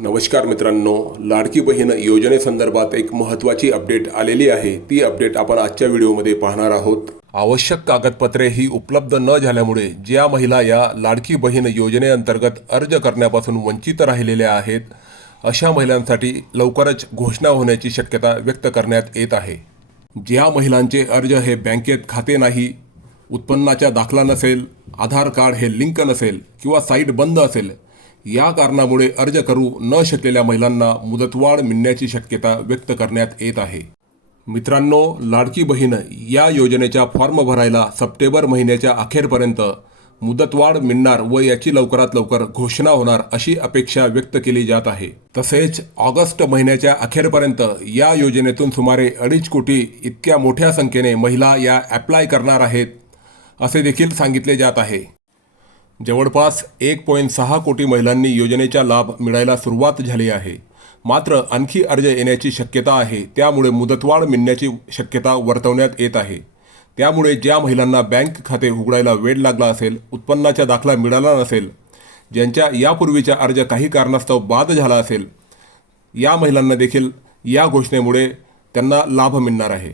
नमस्कार मित्रांनो लाडकी बहीण योजनेसंदर्भात एक महत्त्वाची अपडेट आलेली आहे. ती अपडेट आपण आजच्या व्हिडिओमध्ये पाहणार आहोत. आवश्यक कागदपत्रे ही उपलब्ध न झाल्यामुळे ज्या महिला या लाडकी बहीण योजनेअंतर्गत अर्ज करण्यापासून वंचित राहिलेल्या आहेत अशा महिलांसाठी लवकरच घोषणा होण्याची शक्यता व्यक्त करण्यात येत आहे. ज्या महिलांचे अर्ज हे बँकेत खाते नाही उत्पन्नाचा दाखला नसेल आधार कार्ड हे लिंक नसेल किंवा साईट बंद असेल या कारणामुळे अर्ज करू न शकलेल्या महिलांना मुदतवाढ मिळण्याची शक्यता व्यक्त करण्यात येत आहे. मित्रांनो लाडकी बहीण या योजनेच्या फॉर्म भरायला सप्टेंबर महिन्याच्या अखेरपर्यंत मुदतवाढ मिळणार व याची लवकरात लवकर घोषणा होणार अशी अपेक्षा व्यक्त केली जात आहे. तसेच ऑगस्ट महिन्याच्या अखेरपर्यंत या योजनेतून सुमारे अडीच कोटी इतक्या मोठ्या संख्येने महिला या ॲप्लाय करणार आहेत असे देखील सांगितले जात आहे. जवळपास एक पॉईंट सहा कोटी महिलांनी योजनेचा लाभ मिळायला सुरुवात झाली आहे. मात्र आणखी अर्ज येण्याची शक्यता आहे. त्यामुळे मुदतवाढ मिळण्याची शक्यता वर्तवण्यात येत आहे. त्यामुळे ज्या महिलांना बँक खाते उघडायला वेळ लागला असेल उत्पन्नाचा दाखला मिळाला नसेल ज्यांच्या यापूर्वीचा अर्ज काही कारणास्तव बाद झाला असेल या महिलांना देखील या घोषणेमुळे त्यांना लाभ मिळणार आहे.